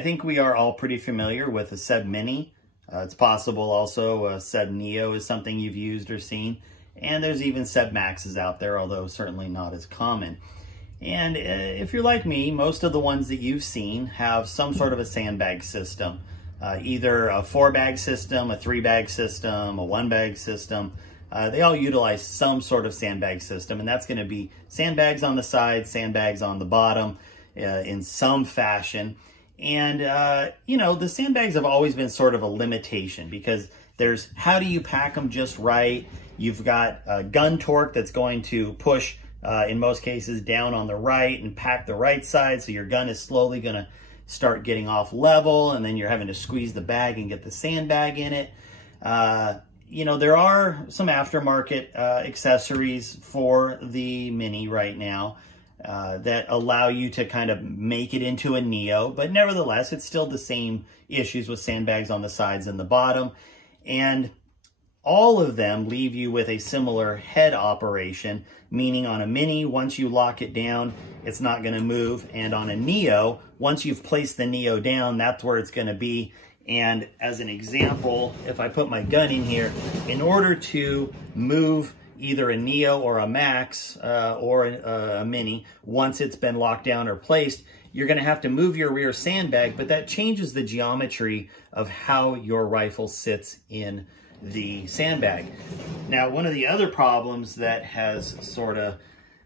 I think we are all pretty familiar with a Seb Mini. It's possible also a Seb Neo is something you've used or seen. And there's even Seb Maxes out there, although certainly not as common. And if you're like me, most of the ones that you've seen have some sort of a sandbag system. Either a 4-bag system, a 3-bag system, a 1-bag system. They all utilize some sort of sandbag system, and that's going to be sandbags on the side, sandbags on the bottom in some fashion. And, you know, the sandbags have always been sort of a limitation because there's how do you pack them just right? You've got gun torque that's going to push, in most cases, down on the right and pack the right side, so your gun is slowly going to start getting off level, and then you're having to squeeze the bag and get the sandbag in it. You know, there are some aftermarket accessories for the Mini right now that allow you to kind of make it into a Neo, but nevertheless, it's still the same issues with sandbags on the sides and the bottom. And all of them leave you with a similar head operation, meaning on a Mini, once you lock it down, it's not going to move. And on a Neo, once you've placed the Neo down, that's where it's going to be. And as an example, if I put my gun in here, in order to move either a Neo or a Max or a Mini, once it's been locked down or placed, you're going to have to move your rear sandbag, but that changes the geometry of how your rifle sits in the sandbag. Now, one of the other problems that has sort of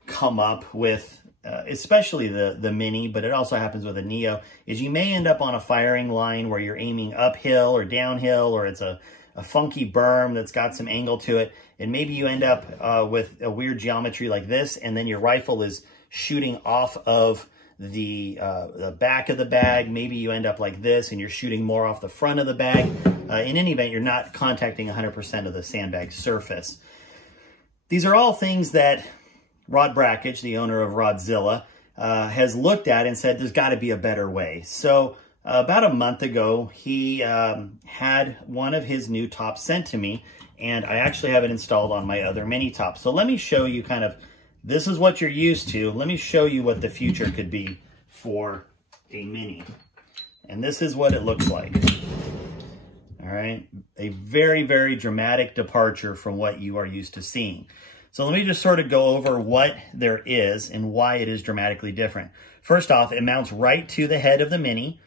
come up with especially the Mini, but it also happens with a Neo, is you may end up on a firing line where you're aiming uphill or downhill, or it's a funky berm that's got some angle to it, and maybe you end up with a weird geometry like this, and then your rifle is shooting off of the back of the bag. Maybe you end up like this, and you're shooting more off the front of the bag. In any event, you're not contacting 100% of the sandbag surface. These are all things that Rod Brackage, the owner of Rodzilla, has looked at and said there's got to be a better way. So about a month ago, he had one of his new tops sent to me, and I actually have it installed on my other Mini top. So let me show you kind of, this is what you're used to. Let me show you what the future could be for a Mini. And this is what it looks like. All right, a very, very dramatic departure from what you are used to seeing. So let me just sort of go over what there is and why it is dramatically different. First off, it mounts right to the head of the Mini.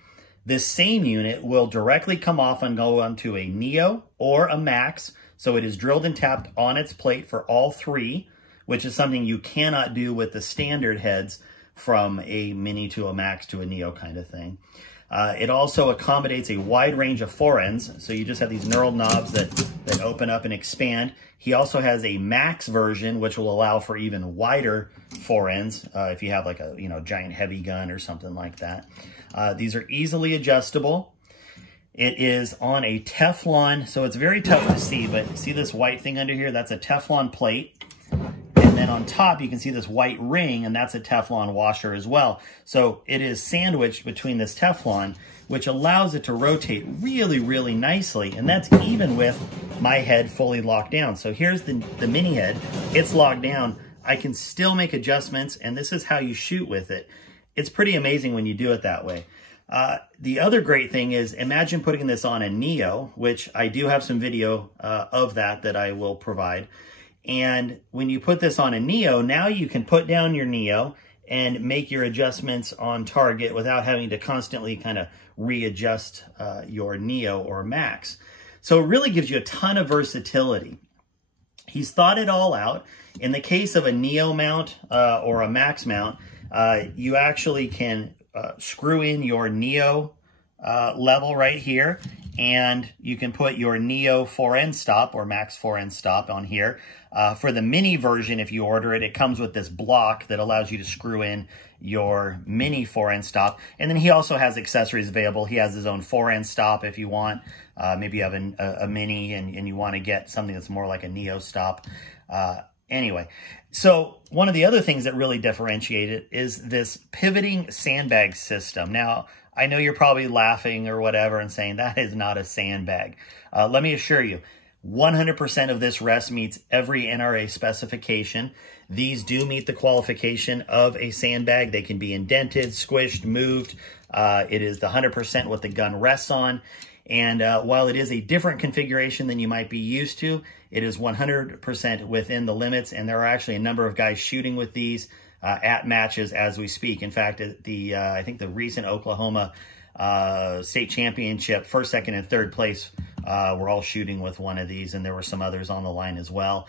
This same unit will directly come off and go onto a Neo or a Max. So it is drilled and tapped on its plate for all three, which is something you cannot do with the standard heads from a Mini to a Max to a Neo kind of thing. It also accommodates a wide range of forends. So you just have these knurled knobs that open up and expand. He also has a Max version, which will allow for even wider forends if you have like a giant heavy gun or something like that. These are easily adjustable. It is on a Teflon, so it's very tough to see, but see this white thing under here? That's a Teflon plate. And then on top, you can see this white ring, and that's a Teflon washer as well. So it is sandwiched between this Teflon, which allows it to rotate really, really nicely. And that's even with my head fully locked down. So here's the Mini head. It's locked down. I can still make adjustments, and this is how you shoot with it. It's pretty amazing when you do it that way. The other great thing is, imagine putting this on a Neo, which I do have some video of that I will provide. And when you put this on a Neo, now you can put down your Neo and make your adjustments on target without having to constantly kind of readjust your Neo or Max. So it really gives you a ton of versatility. He's thought it all out. In the case of a Neo mount or a Max mount, you actually can screw in your Neo level right here, and you can put your Neo 4N stop or Max 4N stop on here. For the Mini version, if you order it, it comes with this block that allows you to screw in your Mini 4N stop. And then he also has accessories available. He has his own 4N stop if you want. Maybe you have a Mini and you want to get something that's more like a Neo stop. Anyway, so one of the other things that really differentiate it is this pivoting sandbag system. Now, I know you're probably laughing or whatever and saying that is not a sandbag. Let me assure you, 100% of this rest meets every NRA specification. These do meet the qualification of a sandbag. They can be indented, squished, moved. It is the 100% what the gun rests on. And while it is a different configuration than you might be used to, it is 100% within the limits. And there are actually a number of guys shooting with these at matches as we speak. In fact, I think the recent Oklahoma state championship, first, second, and third place, we're all shooting with one of these, and there were some others on the line as well.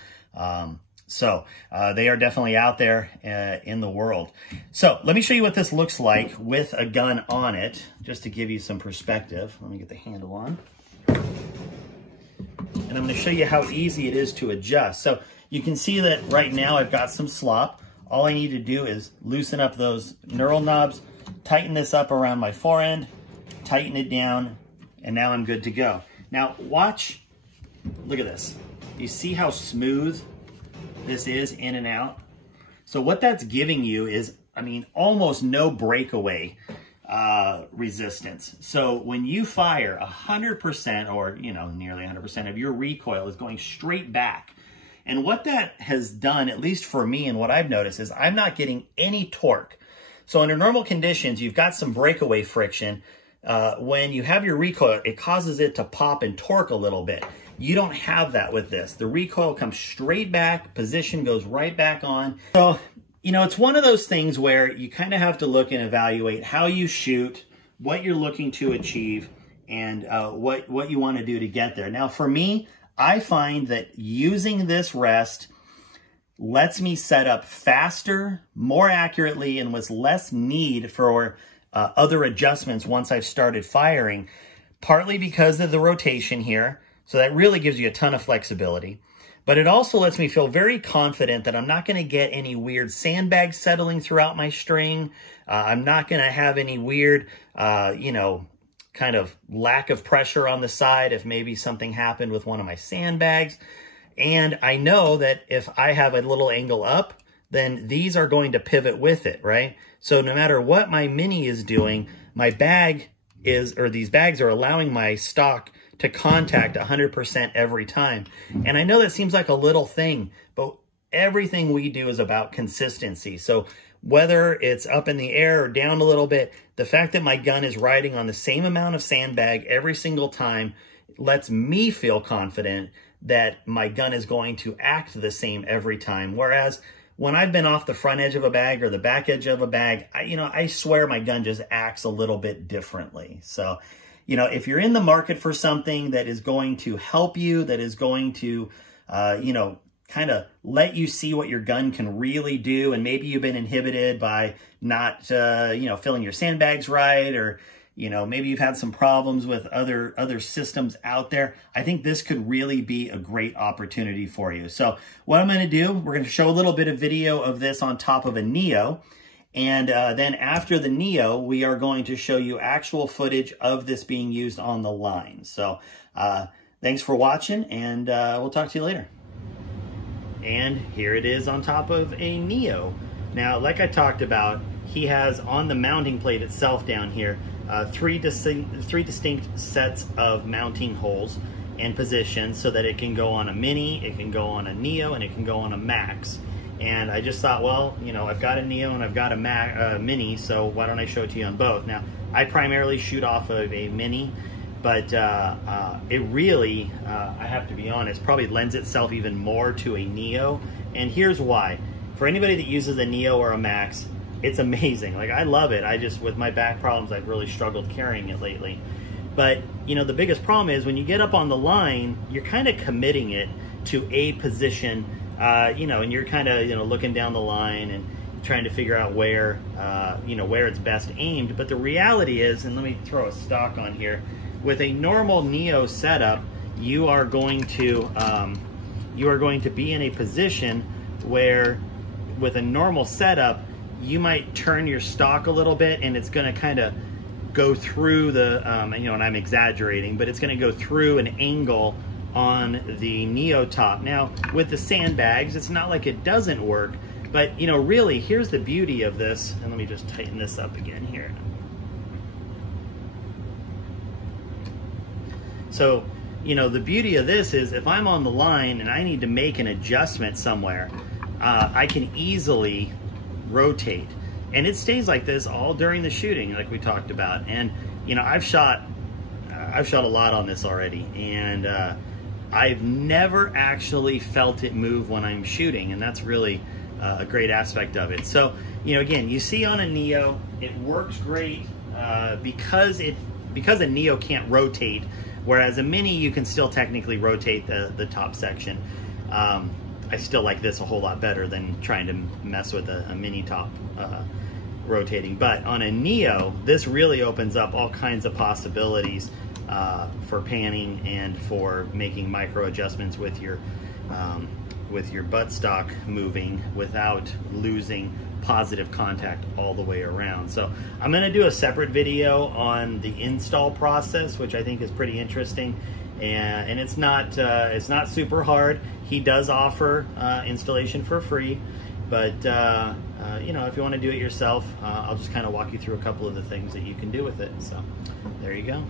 So they are definitely out there in the world. So let me show you what this looks like with a gun on it, just to give you some perspective. Let me get the handle on. And I'm going to show you how easy it is to adjust. So you can see that right now I've got some slop. All I need to do is loosen up those knurl knobs, tighten this up around my forend, tighten it down, and now I'm good to go. Now watch, look at this. You see how smooth this is in and out? So what that's giving you is, I mean, almost no breakaway resistance. So when you fire 100% or, you know, nearly 100% of your recoil is going straight back. And what that has done, at least for me and what I've noticed, is I'm not getting any torque. So under normal conditions, you've got some breakaway friction. When you have your recoil, it causes it to pop and torque a little bit. You don't have that with this. The recoil comes straight back, position goes right back on. So, you know, it's one of those things where you kind of have to look and evaluate how you shoot, what you're looking to achieve, and what you want to do to get there. Now, for me, I find that using this rest lets me set up faster, more accurately, and with less need for other adjustments once I've started firing, partly because of the rotation here. So that really gives you a ton of flexibility. But it also lets me feel very confident that I'm not going to get any weird sandbag settling throughout my string. I'm not going to have any weird, you know, kind of lack of pressure on the side if maybe something happened with one of my sandbags. And I know that if I have a little angle up, then these are going to pivot with it, right? So no matter what my Mini is doing, my bag is, or these bags are allowing my stock to contact 100% every time. And I know that seems like a little thing, but everything we do is about consistency. So whether it's up in the air or down a little bit, the fact that my gun is riding on the same amount of sandbag every single time lets me feel confident that my gun is going to act the same every time. Whereas when I've been off the front edge of a bag or the back edge of a bag, I swear my gun just acts a little bit differently. So, you know, if you're in the market for something that is going to help you, that is going to, you know, kind of let you see what your gun can really do, and maybe you've been inhibited by not, you know, filling your sandbags right, or, you know, maybe you've had some problems with other systems out there, I think this could really be a great opportunity for you. So what I'm going to do, we're going to show a little bit of video of this on top of a Neo. And then after the Neo, we are going to show you actual footage of this being used on the line. So thanks for watching, and we'll talk to you later. And here it is on top of a Neo. Now, like I talked about, he has on the mounting plate itself down here, three distinct sets of mounting holes and positions so that it can go on a Mini, it can go on a Neo, and it can go on a Max. And I just thought, well, you know, I've got a Neo and I've got a Mini, so why don't I show it to you on both? Now, I primarily shoot off of a Mini, but it really, I have to be honest, probably lends itself even more to a Neo. And here's why. For anybody that uses a Neo or a Max, it's amazing. Like, I love it. I just, with my back problems, I've really struggled carrying it lately. But, you know, the biggest problem is when you get up on the line, you're kind of committing it to a position, you know, and you're kind of, you know, looking down the line and trying to figure out where, you know, where it's best aimed. But the reality is, and let me throw a stock on here, with a normal Neo setup, you are going to be in a position where, with a normal setup, you might turn your stock a little bit, and it's going to kind of go through the, you know, and I'm exaggerating, but it's going to go through an angle on the Neo top. Now, with the sandbags, it's not like it doesn't work, but, you know, really, here's the beauty of this, and let me just tighten this up again here. So you know, the beauty of this is if I'm on the line and I need to make an adjustment somewhere, I can easily rotate. And it stays like this all during the shooting, like we talked about. And, you know, I've shot a lot on this already, and I've never actually felt it move when I'm shooting, and that's really a great aspect of it. So, you know, again, you see on a Neo, it works great because a Neo can't rotate, whereas a Mini, you can still technically rotate the top section. I still like this a whole lot better than trying to mess with a Mini top rotating. But on a Neo, this really opens up all kinds of possibilities for panning and for making micro adjustments with your buttstock moving without losing positive contact all the way around. So I'm going to do a separate video on the install process, which I think is pretty interesting, and it's not super hard. He does offer installation for free, but you know, if you want to do it yourself, I'll just kind of walk you through a couple of the things that you can do with it. So there you go.